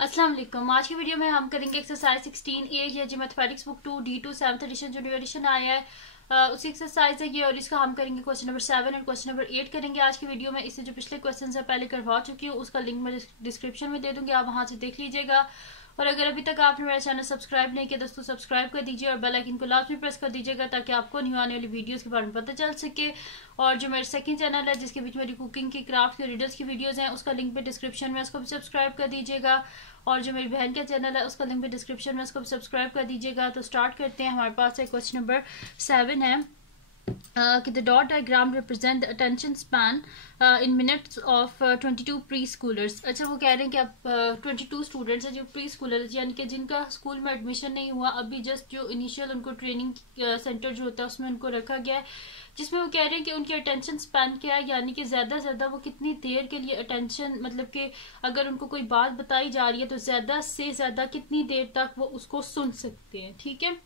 अस्सलाम वालेकुम। आज की वीडियो में हम करेंगे एक्सरसाइज 16A या जी mathematics book 2 D2 7th edition जो न्यू एडिशन आया है उसी एक्सरसाइज है ये, और इसका हम करेंगे क्वेश्चन नंबर 7 और क्वेश्चन नंबर 8 करेंगे आज की वीडियो में। इससे जो पिछले क्वेश्चन है पहले करवा चुकी हूँ, उसका लिंक मैं डिस्क्रिप्शन में दे दूंगी, आप वहां से देख लीजिएगा। और अगर अभी तक आपने मेरा चैनल सब्सक्राइब नहीं किया दोस्तों सब्सक्राइब कर दीजिए और बेल आइकन को लाजमी प्रेस कर दीजिएगा ताकि आपको न्यू आने वाली वीडियोस के बारे में पता चल सके। और जो मेरा सेकंड चैनल है जिसके बीच मेरी कुकिंग की, क्राफ्ट की, रीडर्स की वीडियोस हैं, उसका लिंक भी डिस्क्रिप्शन में, उसको भी सब्सक्राइब कर दीजिएगा। और जो मेरी बहन का चैनल है उसका लिंक भी डिस्क्रिप्शन में, उसको भी सब्सक्राइब कर दीजिएगा। तो स्टार्ट करते हैं। हमारे पास क्वेश्चन नंबर 7 है कि the dot diagram represent the attention span in minutes of 22 pre schoolers. अच्छा, वो कह रहे हैं कि अब 22 स्टूडेंट्स हैं जो प्री स्कूलर्स यानी कि जिनका स्कूल में एडमिशन नहीं हुआ, अभी जस्ट जो इनिशियल उनको ट्रेनिंग सेंटर जो होता है उसमें उनको रखा गया है, जिसमें वो कह रहे हैं कि उनकी अटेंशन स्पैन क्या है, यानी कि ज्यादा से ज्यादा वो कितनी देर के लिए अटेंशन, मतलब कि अगर उनको कोई बात बताई जा रही है तो ज्यादा से ज्यादा कितनी देर तक वो उसको सुन सकते हैं। ठीक है,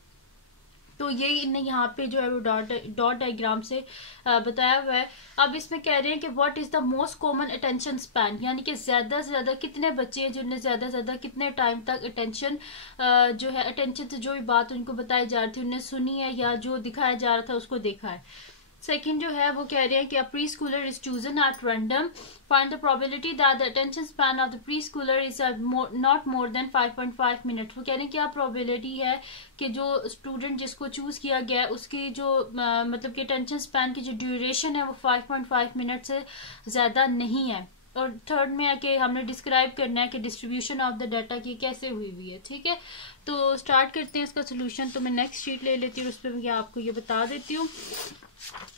तो ये इन्हें यहाँ पे जो है वो डॉट डायग्राम से बताया हुआ है। अब इसमें कह रहे हैं कि what is the most common attention span, यानी कि ज्यादा से ज्यादा कितने बच्चे हैं जिन्हें ज्यादा से ज्यादा कितने टाइम तक अटेंशन जो है, अटेंशन से जो भी बात उनको बताई जा रही थी उन्हें सुनी है या जो दिखाया जा रहा था उसको देखा है। सेकंड जो है वो कह रहे हैं कि अ pre Schuler is chosen at random, find the probability that the attention span of the pre Schuler is not more than 5.5 minute. वो कह रहे हैं क्या प्रोबेबिलिटी है कि जो स्टूडेंट जिसको चूज किया गया है उसकी जो मतलब कि अटेंशन स्पैन की जो ड्यूरेशन है वो 5.5 मिनट से ज्यादा नहीं है। और थर्ड में है कि हमने डिस्क्राइब करना है कि डिस्ट्रीब्यूशन ऑफ द डाटा की कैसे हुई हुई है। ठीक है, तो स्टार्ट करते हैं इसका सोल्यूशन। तो मैं नेक्स्ट शीट ले लेती हूँ, उस पर मैं आपको ये बता देती हूँ।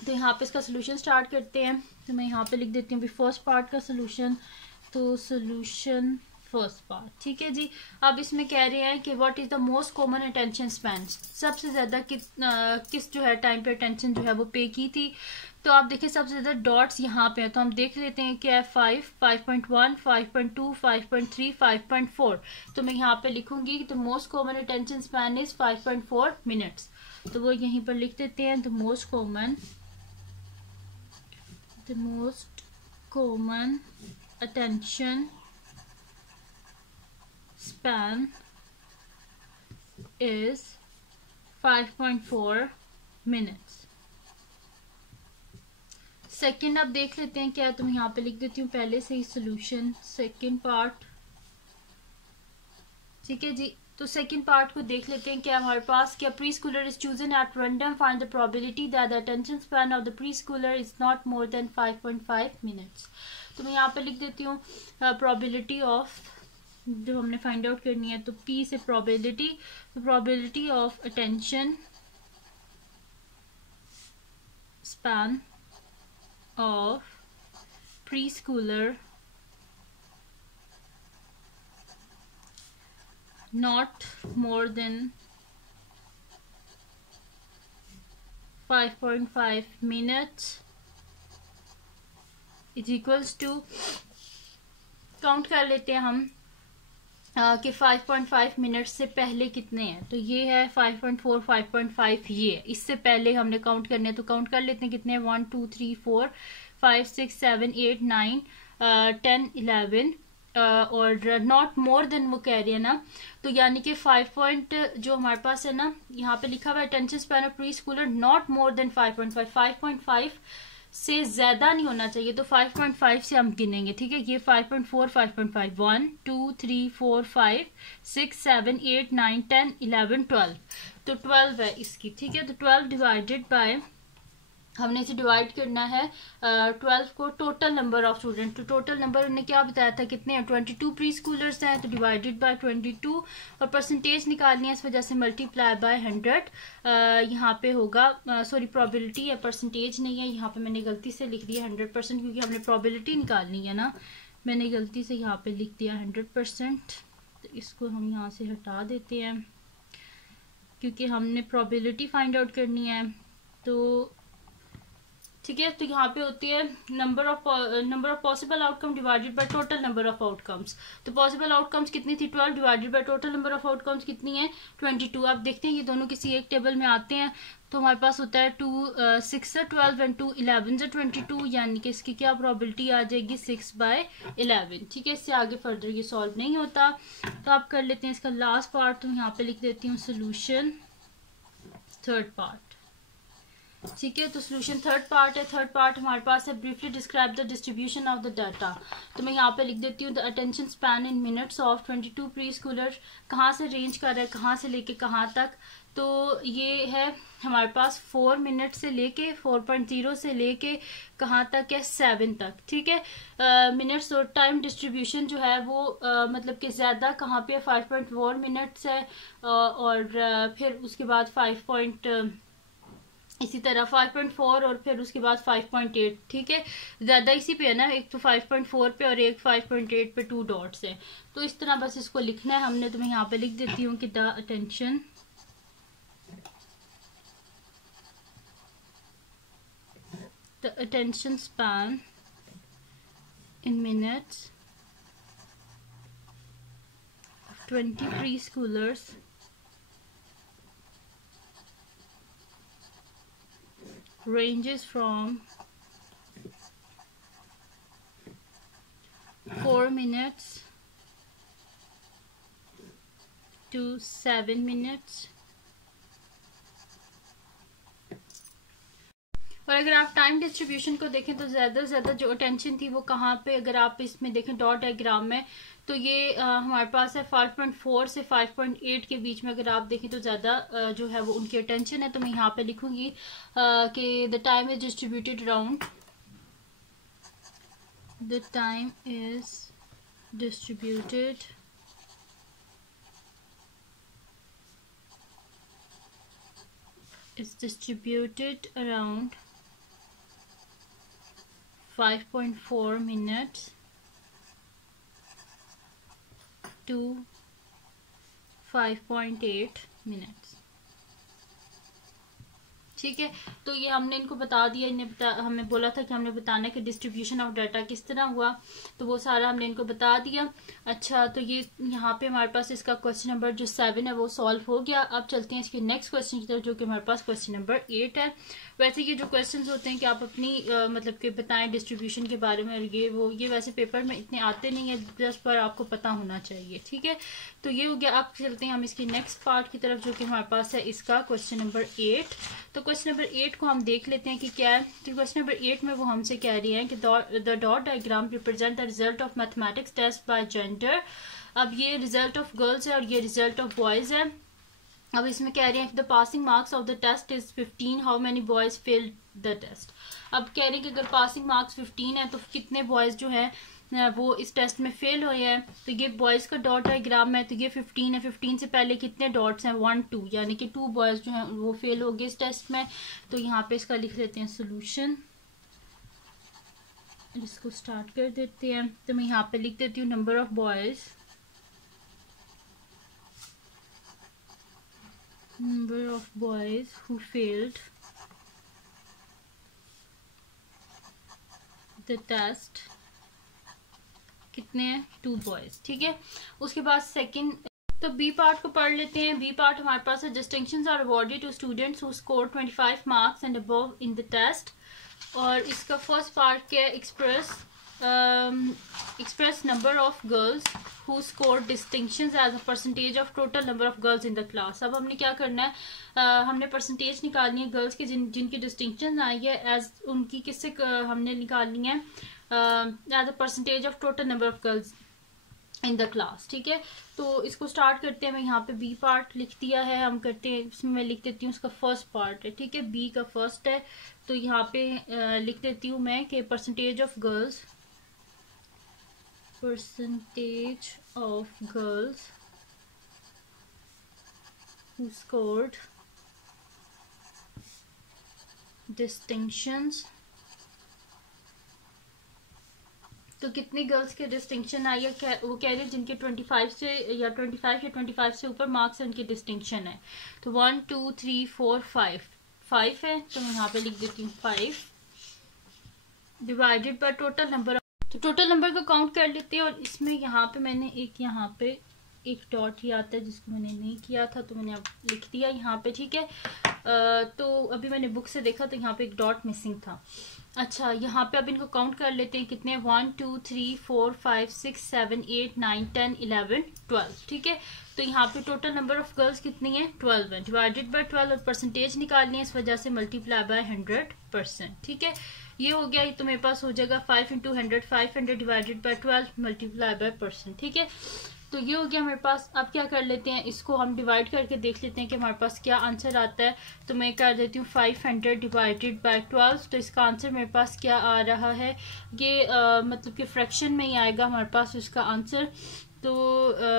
तो यहाँ पे इसका सोल्यूशन स्टार्ट करते हैं। तो मैं यहाँ पे लिख देती हूँ फर्स्ट पार्ट का सोल्यूशन। तो सोल्यूशन फर्स्ट पार्ट, ठीक है जी। अब इसमें कह रहे हैं कि what is the most common attention span, सबसे ज्यादा किस जो है टाइम पे अटेंशन जो है वो पे की थी। तो आप देखिए सबसे ज्यादा डॉट्स यहाँ पे हैं, तो हम देख लेते हैं क्या है 5, 5.1, 5.2, 5.3, 5.4। तो मैं यहाँ पे लिखूंगी तो most common attention span is 5.4 minutes. तो वो यहीं पर लिख देते हैं the most common attention span is 5.4 minutes. Second अब देख लेते हैं क्या, तो मैं यहाँ पे लिख देती हूँ पहले से ही सोल्यूशन सेकेंड पार्ट। ठीक है जी, तो सेकंड पार्ट को देख लेते हैं क्या हमारे पास, क्या pre Schuler is chosen at random, find the probability that the attention span of the pre Schuler is not more than 5.5 minutes. तो मैं यहाँ पे लिख देती हूँ प्रोबेबिलिटी ऑफ, जो हमने फाइंड आउट करनी है, तो पी से probability of attention span of pre Schuler not more than 5.5 minutes is equals to, count कर लेते हैं हम कि 5.5 मिनट से पहले कितने हैं। तो ये है 5.4, 5.5 ये है, इससे पहले हमने काउंट करने हैं। तो काउंट कर लेते हैं कितने हैं, 1 2 3 4 5 6 7 8 9 10 11 और नॉट मोर देन वो कह रही है ना, तो यानी कि 5 पॉइंट जो हमारे पास है ना, यहाँ पे लिखा हुआ है attention span of pre Schuler not more than 5.5, 5.5 से ज्यादा नहीं होना चाहिए। तो 5.5 से हम गिनेंगे। ठीक है, ये 5.4, 5.5 1 2 3 4 5 6 7 8 9 10 11 12, तो 12 है इसकी। ठीक है, तो 12 डिवाइडेड बाय, हमने इसे डिवाइड करना है 12 को टोटल नंबर ऑफ स्टूडेंट। तो टोटल नंबर उन्होंने क्या बताया था कितने हैं, 22 प्री स्कूलर्स हैं, तो डिवाइडेड बाय 22 और परसेंटेज निकालनी है, इस वजह से मल्टीप्लाई बाय 100 यहाँ पे होगा। सॉरी, प्रोबेबिलिटी है, परसेंटेज नहीं है, यहाँ पे मैंने गलती से लिख दिया 100% क्योंकि हमने प्रोबेबिलिटी निकालनी है ना, मैंने गलती से यहाँ पे लिख दिया 100%। तो इसको हम यहाँ से हटा देते हैं क्योंकि हमने प्रोबेबिलिटी फाइंड आउट करनी है। तो ठीक है। तो यहाँ पे होती है number of possible outcome divided by total number of outcomes. तो पॉसिबल आउटकम्स कितनी थी 12 divided by total number of outcomes कितनी है 22। आप देखते हैं ये दोनों किसी एक टेबल में आते हैं तो हमारे पास होता है 2 6 से 12 एंड 2 11 से 22, यानी कि इसकी क्या प्रोबेबिलिटी आ जाएगी 6/11। ठीक है, इससे आगे फर्दर ये सॉल्व नहीं होता। तो आप कर लेते हैं इसका लास्ट पार्ट। तो यहाँ पे लिख देती हूँ सोल्यूशन थर्ड पार्ट। ठीक है, तो सोल्यूशन थर्ड पार्ट है। थर्ड पार्ट हमारे पास है briefly describe the distribution of the data. तो मैं यहाँ पे लिख देती हूँ the attention span in minutes of 22 pre Schuler. कहाँ से रेंज कर रहा है, कहाँ से लेके कहाँ तक। तो ये है हमारे पास 4 मिनट से लेके 4.0 से लेके कहाँ तक है 7 तक। ठीक है, मिनट्स और टाइम डिस्ट्रीब्यूशन जो है वो मतलब कि ज़्यादा कहाँ पे 5.4 मिनट्स है और फिर उसके बाद इसी तरह 5.4 और फिर उसके बाद 5.8। ठीक है, ज़्यादा इसी पे है ना, एक तो 5.4 पे और एक 5.8 पे 2 डॉट्स है। तो इस तरह बस इसको लिखना है हमने। तो मैं यहाँ पे लिख देती हूँ कि the attention span in minutes of 20 preschoolers ranges from 4 minutes to 7 minutes। और अगर आप टाइम डिस्ट्रीब्यूशन को देखें तो ज़्यादा से ज़्यादा जो अटेंशन थी वो कहाँ पे, अगर आप इसमें देखें डॉट डायग्राम में, तो ये हमारे पास है 5.4 से 5.8 के बीच में। अगर आप देखें तो ज़्यादा जो है वो उनकी अटेंशन है। तो मैं यहाँ पे लिखूंगी कि the time is distributed around, the time is distributed around 5.4 minutes to 5.8 minutes। ठीक है, तो ये हमने इनको बता दिया। हमें बोला था कि हमने बताना है कि डिस्ट्रीब्यूशन ऑफ डाटा किस तरह हुआ, तो वो सारा हमने इनको बता दिया। अच्छा, तो ये यहाँ पे हमारे पास इसका क्वेश्चन नंबर जो 7 है वो सॉल्व हो गया। अब चलते हैं इसके नेक्स्ट क्वेश्चन की तरफ, जो कि हमारे पास क्वेश्चन नंबर 8 है। वैसे ये जो क्वेश्चन होते हैं कि आप अपनी मतलब कि बताएं डिस्ट्रीब्यूशन के बारे में, ये वैसे पेपर में इतने आते नहीं है, जस्ट पर आपको पता होना चाहिए। ठीक है, तो ये हो गया। अब चलते हैं हम इसकी नेक्स्ट पार्ट की तरफ, जो कि हमारे पास है इसका क्वेश्चन नंबर 8। तो क्वेश्चन नंबर 8 को हम देख लेते हैं कि क्या है। तो क्वेश्चन नंबर 8 में वो हमसे कह रही है कि the dot diagram represent the result of mathematics test by gender. अब ये रिजल्ट ऑफ गर्ल्स है और ये रिजल्ट ऑफ बॉयज है। अब इसमें कह रहे हैं the passing marks of the test is 15, how many boys failed the test. अब कह रहे हैं कि अगर पासिंग मार्क्स 15 है तो कितने बॉयज जो है वो इस टेस्ट में फेल हुए हैं। तो ये बॉयज का डॉट डायग्राम है, तो ये 15 है। 15 से पहले कितने डॉट्स हैं 1 2, यानी कि 2 बॉयज जो हैं वो फेल हो गए इस टेस्ट में। तो यहाँ पे इसका लिख देते हैं सोल्यूशन, इसको स्टार्ट कर देते हैं। तो मैं यहाँ पे लिख देती हूँ number of boys, who failed the test, कितने हैं 2 बॉयज। ठीक है, उसके बाद सेकंड, तो बी पार्ट को पढ़ लेते हैं। बी पार्ट हमारे पास है distinctions are awarded to students who score 25 marks and above in the test. और इसका फर्स्ट पार्ट क्या है, express number of girls who scored distinctions as a percentage of total number of girls in the class। अब हमने क्या करना है, हमने परसेंटेज निकालनी है गर्ल्स की जिनकी डिस्टिंक्शन आई है, एज उनकी किससे हमने निकालनी है as a percentage of total number of girls in the class. ठीक है, तो इसको स्टार्ट करते हैं। मैं यहाँ पे बी पार्ट लिख दिया है, हम करते हैं इसमें मैं लिख देती हूँ उसका फर्स्ट पार्ट है। ठीक है, बी का फर्स्ट है, तो यहाँ पे लिख देती हूँ मैं कि percentage of girls who scored distinctions। तो कितनी गर्ल्स के डिस्टिंक्शन आई है, वो कह रहे हैं जिनके 25 से या 25 से ऊपर मार्क्स है उनकी डिस्टिंक्शन है। तो 1 2 3 4 5 है, तो मैं यहाँ पे लिख देती हूँ 5। Divided by total number. तो टोटल नंबर को काउंट कर लेते हैं, और इसमें यहाँ पे मैंने यहाँ पे एक डॉट ही आता है जिसको मैंने नहीं किया था, तो मैंने अब लिख दिया यहाँ पे, ठीक है। तो अभी मैंने बुक से देखा तो यहाँ पे एक डॉट मिसिंग था। अच्छा, यहाँ पे अब इनको काउंट कर लेते हैं, कितने 1 2 3 4 5 6 7 8 9 10 11 12, ठीक है। तो यहाँ पे टोटल नंबर ऑफ गर्ल्स कितनी है 12 है, डिवाइडेड बाय 12, और परसेंटेज निकालनी है, इस वजह से मल्टीप्लाई बाय 100%, ठीक है। ये हो गया, तो मेरे पास हो जाएगा 5 × 100, 500 डिवाइडेड बाय 12 मल्टीप्लाई बाय %, ठीक है। तो ये हो गया मेरे पास। अब क्या कर लेते हैं, इसको हम डिवाइड करके देख लेते हैं कि हमारे पास क्या आंसर आता है। तो मैं कर देती हूँ 500 डिवाइडेड बाय 12, तो इसका आंसर मेरे पास क्या आ रहा है, ये मतलब कि फ्रैक्शन में ही आएगा हमारे पास इसका आंसर। तो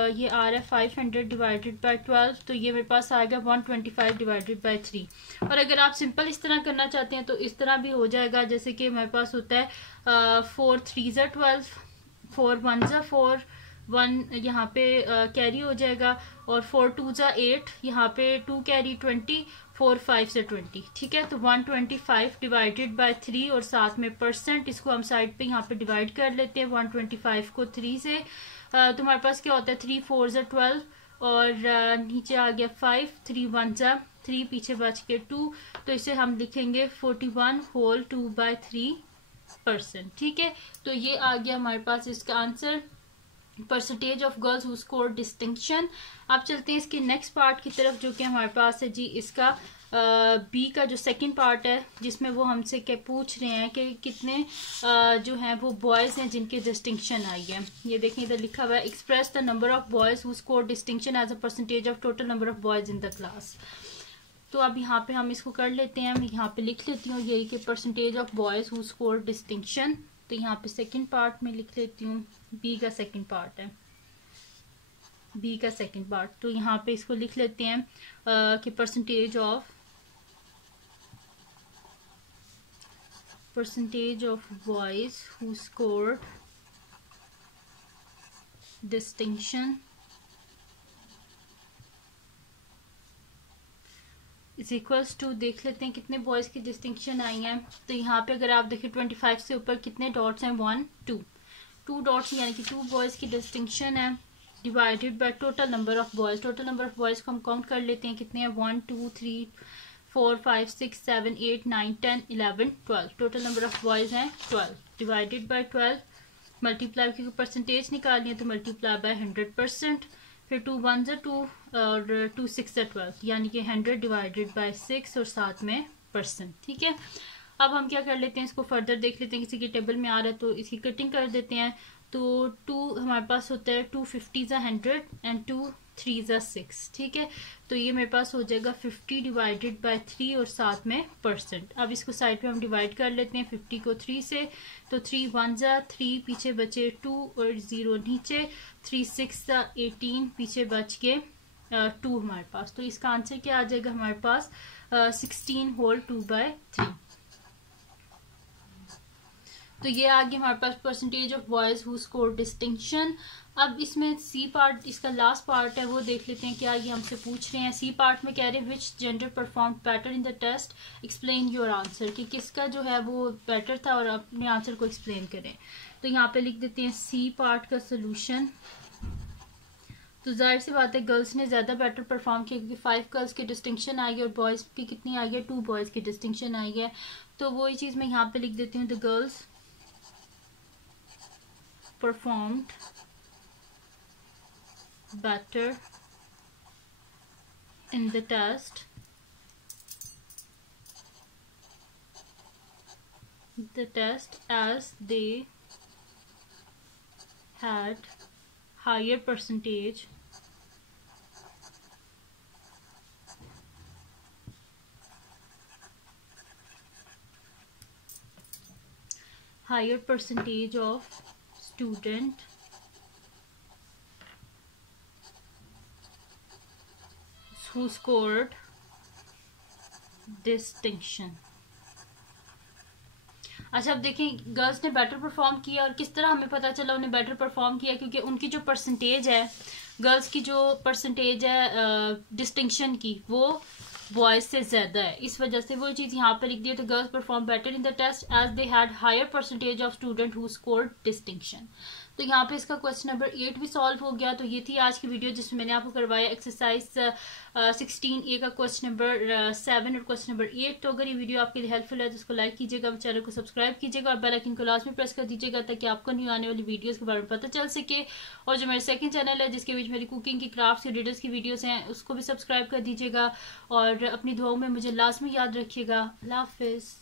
ये आ रहा है 500 डिवाइडेड बाय 12, तो ये मेरे पास आएगा 125 डिवाइडेड बाय 3। और अगर आप सिंपल इस तरह करना चाहते हैं तो इस तरह भी हो जाएगा, जैसे कि हमारे पास होता है 4 3 ज़ा 12, 4 1 ज़ा 4, 1 यहाँ पे कैरी हो जाएगा, और 4 2 ज़ा 8, यहाँ पे 2 कैरी 20, 4 5 से 20, ठीक है। तो 125 डिवाइडेड बाय 3, और साथ में %, इसको हम साइड पे यहाँ पे डिवाइड कर लेते हैं 125 को 3 से। तो हमारे पास क्या होता है 3 4 ज़ा 12, और नीचे आ गया 5, 3 1 ज़ा 3, पीछे बच के 2, तो इसे हम लिखेंगे 41 होल 2/3%, ठीक है। तो ये आ गया हमारे पास इसका answer, percentage of girls who score distinction. अब चलते हैं इसके नेक्स्ट पार्ट की तरफ, जो कि हमारे पास है जी इसका बी का जो सेकंड पार्ट है, जिसमें वो हमसे क्या पूछ रहे हैं कि कितने जो हैं वो बॉयज़ हैं जिनके डिस्टिंक्शन आई है। ये देखें इधर लिखा हुआ है, express the number of boys who score distinction as a percentage of total number of boys in the class. तो अब यहाँ पे हम इसको कर लेते हैं, मैं यहाँ पे लिख लेती हूँ यही कि percentage of boys who score distinction. तो यहाँ पे सेकंड पार्ट में लिख लेती हूँ, बी का सेकंड पार्ट है, बी का सेकंड पार्ट। तो यहाँ पे इसको लिख लेते हैं कि percentage of boys who scored distinction is equals to, देख लेते हैं कितने बॉयज़ की डिस्टिंक्शन आई हैं। तो यहाँ पे अगर आप देखिए 25 से ऊपर कितने डॉट्स हैं, 1 2 डॉट्स, यानी कि 2 बॉयज़ की डिस्टिंक्शन है, divided by total number of boys. Total number of boys को हम काउंट कर लेते हैं, कितने हैं 1 2 3 4 5 6 7 8 9 10 11 12, टोटल नंबर ऑफ बॉयज़ हैं 12, डिवाइडेड बाय 12, मल्टीप्लाई क्योंकि परसेंटेज निकालनी है तो मल्टीप्लाई बाय 100%, फिर 2 1 ज़ा 2 और 2 6 ज़ा 12, यानी कि 100 डिवाइडेड बाय 6 और साथ में %, ठीक है। अब हम क्या कर लेते हैं, इसको फर्दर देख लेते हैं, किसी के टेबल में आ रहा है तो इसकी कटिंग कर देते हैं। तो 2 हमारे पास होता है 2 50 ज़ा 100 एंड 2 3 ज़ा 6, ठीक है। तो ये मेरे पास हो जाएगा 50 डिवाइडेड बाय 3 और साथ में %। अब इसको साइड पे हम डिवाइड कर लेते हैं 50 को 3 से, तो 3 1 ज़ा 3, पीछे बचे 2 और 0 नीचे, 3 6 ज़ा 18, पीछे बच के 2 हमारे पास। तो इसका आंसर क्या आ जाएगा हमारे पास 16 होल 2/3। तो ये आ गया हमारे पास percentage of boys who score distinction. अब इसमें सी पार्ट, इसका लास्ट पार्ट है, वो देख लेते हैं क्या ये हमसे पूछ रहे हैं। सी पार्ट में कह रहे हैं which gender perform better in the test, explain your answer, कि किसका जो है वो बेटर था और अपने आंसर को एक्सप्लेन करें। तो यहाँ पे लिख देते हैं सी पार्ट का सोल्यूशन। तो जाहिर सी बात है गर्ल्स ने ज़्यादा बेटर परफॉर्म किया, क्योंकि 5 गर्ल्स की डिस्टिंक्शन आई है और बॉयज़ की कितनी आई है, 2 बॉयज़ की डिस्टिंक्शन आई है। तो वही चीज़ मैं यहाँ पे लिख देती हूँ, the girls performed better in the test as they had higher percentage of student who scored distinction। अच्छा, अब देखें गर्ल्स ने बेटर परफॉर्म किया, और किस तरह हमें पता चला उन्हें बेटर परफॉर्म किया, क्योंकि उनकी जो परसेंटेज है, गर्ल्स की जो परसेंटेज है डिस्टिंक्शन की, वो बॉयज से ज्यादा है, इस वजह से वो चीज यहाँ पे लिख दी है। तो girls perform better in the test as they had higher percentage of student who scored distinction. तो यहाँ पे इसका क्वेश्चन नंबर 8 भी सॉल्व हो गया। तो ये थी आज की वीडियो जिसमें मैंने आपको करवाया एक्सरसाइज 16A का क्वेश्चन नंबर 7 और क्वेश्चन नंबर 8। तो अगर ये वीडियो आपके लिए हेल्पफुल है तो उसको लाइक कीजिएगा, चैनल को सब्सक्राइब कीजिएगा और बेल आइकन को लास्ट में प्रेस कर दीजिएगा ताकि आपको न्यू आने वाली वीडियोस के बारे में पता चल सके। और जो मेरा सेकंड चैनल है जिसके बीच मेरी कुकिंग की, क्राफ्ट्स की, रीडर्स की वीडियोस हैं, उसको भी सब्सक्राइब कर दीजिएगा और अपनी दुआओं में मुझे लाजमी याद रखिएगा। अल्लाह हाफिज।